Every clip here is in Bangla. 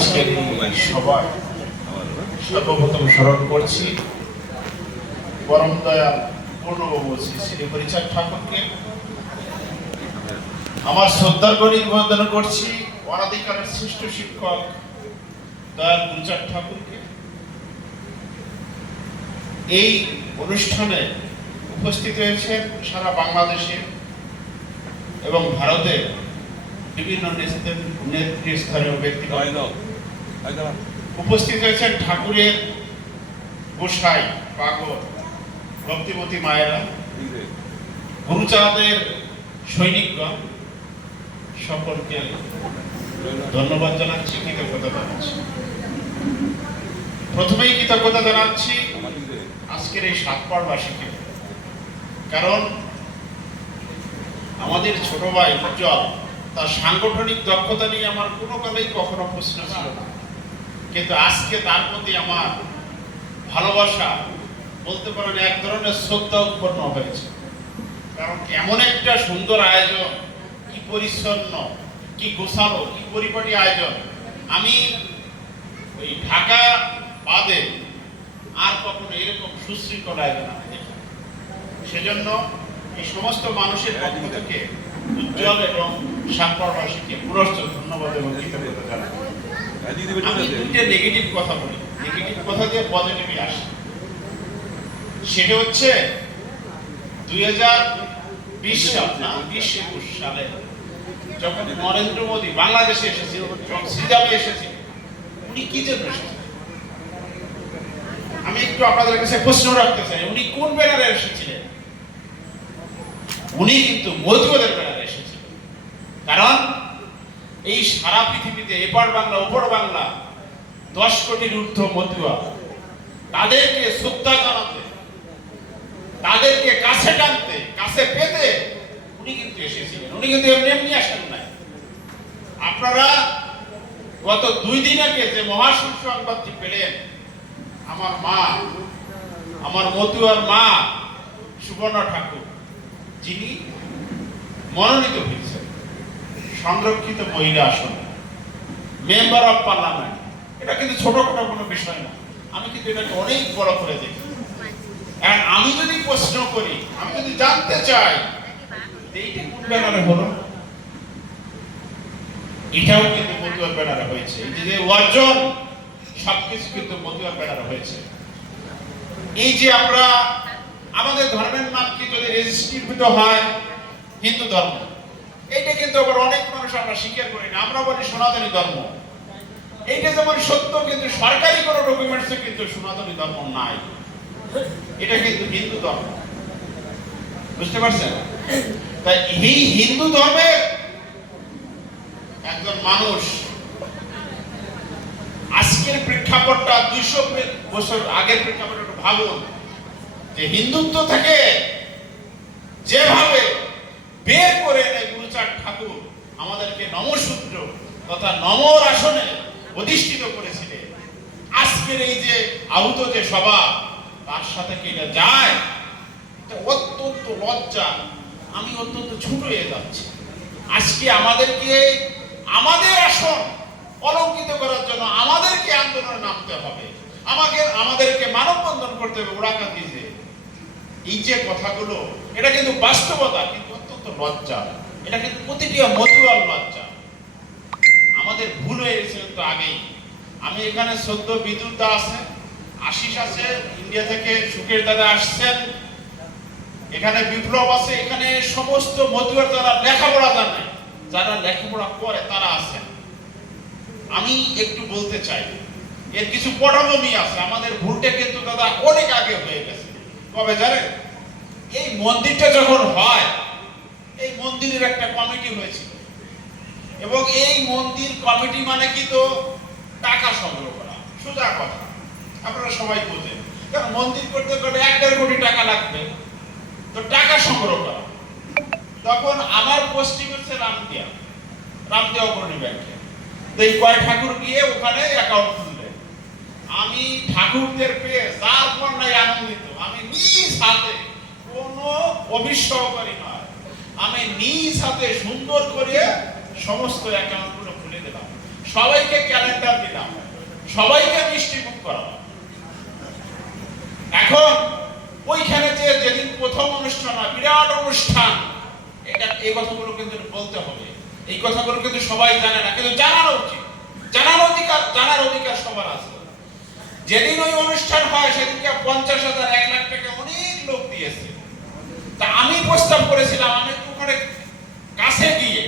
আজকের এই সভায় সর্বপ্রথম স্মরণ করছি পরম দয়াল পূর্ণবাবু শ্রী শ্রী হরিচাঁদ ঠাকুরকে। আমার শ্রদ্ধার গণী নিবেদন করছি অনাদিকালের শ্রেষ্ঠ শিক্ষক দয়াল গুরুচাঁদ ঠাকুরকে। এই অনুষ্ঠানে উপস্থিত হয়েছেন সারা বাংলাদেশে এবং ভারতের বিভিন্ন নেতৃস্থানীয় ব্যক্তিগণ। উপস্থিত হয়েছেন ঠাকুরের গোসাই পাগল ভক্তিমতী মায়েরা, গুরুচাঁদের সৈনিকগণ, সকলকে ধন্যবাদ জানাচ্ছি, কৃতজ্ঞতা জানাচ্ছি। প্রথমেই কৃতজ্ঞতা জানাচ্ছি আজকের এই সাতপাড়বাসীকে, কারণ আমাদের ছোট ভাই উজ্জ্বল তার সাংগঠনিক দক্ষতা নিয়ে আমার কোনো কালেই কখনো প্রশ্ন ছিল না, কিন্তু আজকে তার প্রতি আমার ভালোবাসা বলতে পারেন এক ধরনের শ্রদ্ধা উৎপন্ন হয়েছে। কারণ এমন একটা সুন্দর আয়োজন, কি পরিচ্ছন্ন, কি গোছালো, কি পরিপাটি আয়োজন আমি ওই ঢাকা বাদে আর কখনো এরকম সুশৃঙ্খল আয়োজন আমি দেখি। সেজন্য এই সমস্ত মানুষের পক্ষ থেকে উজ্জ্বল এবং সাতপাড়বাসীকে পুরস্ত ধন্যবাদ এবং কৃতজ্ঞতা জানাই। আমি দুইটা নেগেটিভ কথা বলি, নেগেটিভ কথা দিয়ে পজিটিভে আসি। সেটা হচ্ছে 2020 সাল না 2021 সালে যখন নরেন্দ্র মোদী বাংলাদেশে এসেছিল, যখন শ্রীরামে এসেছিল, উনি কি জন্য এসেছেন? আমি একটু আপনাদের কাছে প্রশ্ন রাখতে চাই, উনি কোন ব্যানারে এসেছিলেন? উনি কিন্তু মতুয়াদের ব্যানারে এসেছিলেন। কারণ এই সারা পৃথিবীতে এপার বাংলা ওপর বাংলা 10 কোটির ঊর্ধ্ব মতুয়া, তাদেরকে শ্রদ্ধা জানাতে, তাদেরকে কাছে টানতে, কাছে পেতে উনি কিন্তু এসেছিলেন। উনি কিন্তু এমনি আসেন নাই। আপনারা গত 2 দিন আগে যে মহাসুর সংবাদটি পেলেন, আমার মা, আমার মতুয়ার মা সুবর্ণা ঠাকুর, যিনি মনোনীত হয়েছেন সংরক্ষিত মহিলা আসন, মেম্বার অফ পার্লামেন্ট, এটা কিন্তু ছোটখাটো কোনো বিষয় না। আমি কিন্তু এটাকে অনেক বড় করে দেখি। আমি যদি প্রশ্ন করি, আমি যদি জানতে চাই এইটা কোন ব্যানারে হলো, এটাও কিন্তু মতুয়ার ব্যানারে হয়েছে। এই যে অর্জন সবকিছু কিন্তু মতুয়ার ব্যানারে হয়েছে। এই যে আমরা আমাদের ধর্মের নাম কি যদি রেজিস্ট্রিকৃত হয় হিন্দু ধর্ম, এইটা কিন্তু আবার অনেক মানুষ আমরা স্বীকার করি না, আমরা বলি সনাতনী ধর্ম। এইটা যেমন সত্য, কিন্তু সরকারি কোনো ডকুমেন্টসে কিন্তু সনাতনী ধর্ম নাই, এটা কিন্তু হিন্দু ধর্ম। বুঝতে পারছেন? তাই এই হিন্দু ধর্মের একজন মানুষ আজকের প্রেক্ষাপটটা 200 বছর আগের প্রেক্ষাপটটা ভাবুন, যে হিন্দুত্ব থেকে যেভাবে বের করে এনে গুরুচাঁদ ঠাকুর আমাদেরকে নমসূত্র তথা নমর আসনে অধিষ্ঠিত করেছিলেন। আজকের এই যে আহুত যে সভা, তার সাথে কি এটা যায়? অত্যন্ত লজ্জা, আমি অত্যন্ত ছোট হয়ে যাচ্ছি। আজকে আমাদেরকে আমাদের আসন অলঙ্কিত করার জন্য আমাদেরকে আন্দোলনে নামতে হবে, আমাদেরকে মানববন্ধন করতে হবে ওড়াকা দিয়ে। এই যে কথাগুলো, এটা কিন্তু বাস্তবতা, কিন্তু অত্যন্ত লজ্জা। এটা কিন্তু প্রতিটি মতুয়ার লজ্জা। আমাদের ভুল হয়ে গেছে তো আগেই। আমি এখানে সদ্য বিদ্যুৎ দা আছে, আশিস আছে, ইন্ডিয়া থেকে সুকেশ দাদা আসছেন, এখানে বিপ্লব আছে, এখানে সমস্ত মতুয়ার যারা লেখাপড়া জানে, যারা লেখাপড়া করে তারা আছেন। আমি একটু বলতে চাই, এর কিছু পটভূমি আছে। আমাদের ভুলটা কিন্তু দাদা অনেক আগে হয়ে গেছে। কবে জানেন? এই মন্দিরটা যখন হয়, এই মন্দিরের একটা কমিটি হয়েছিল, এবং এই মন্দির কমিটি মানে কি তো টাকা সংগ্রহ করা, সোজা কথা, আপনারা সবাই বোঝেন। কারণ মন্দির করতে গেলে 1.5 কোটি টাকা লাগবে, তো টাকা সংগ্রহ করা। তখন আমার পোস্টিং হচ্ছে রামদিয়া অগ্রণী ব্যাংকে। তো এই কয় ঠাকুর গিয়ে ওখানে অ্যাকাউন্ট খুললেন। আমি ঠাকুরদের পেয়ে যার পর নাই আনন্দিত। আমি নিজ হাতে, কোনো অফিস সহকারী নয়, আমি নিজ হাতে সুন্দর করে সমস্ত অ্যাকাউন্টগুলো খুলে দিলাম। সবাইকে ক্যালেন্ডার দিলাম, সবাইকে মিষ্টি মুখ করালাম। এখন ওইখানে যে যেদিন প্রথম অনুষ্ঠান হয়, বিরাট অনুষ্ঠান, এটা এই কথাগুলো কিন্তু বলতে হবে। এই কথাগুলো কিন্তু সবাই জানে না, কিন্তু জানানো উচিত। জানার অধিকার সবার আছে। যেদিন ওই অনুষ্ঠান হয় সেদিনকে 50,000 1 লাখ টাকা অনেক লোক দিয়েছে। তা আমি প্রস্তাব করেছিলাম, আমি একটু ওখানে কাছে গিয়ে,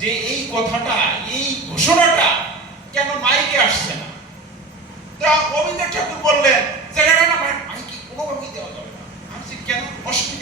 যে এই কথাটা, এই ঘোষণাটা কেন মাইকে আসছে না? তা রবীন্দ্রনাথ ঠাকুর বললেন যে না, মাইকে কোনোভাবেই দেওয়া যাবে না। আমি কেন? অসুবিধা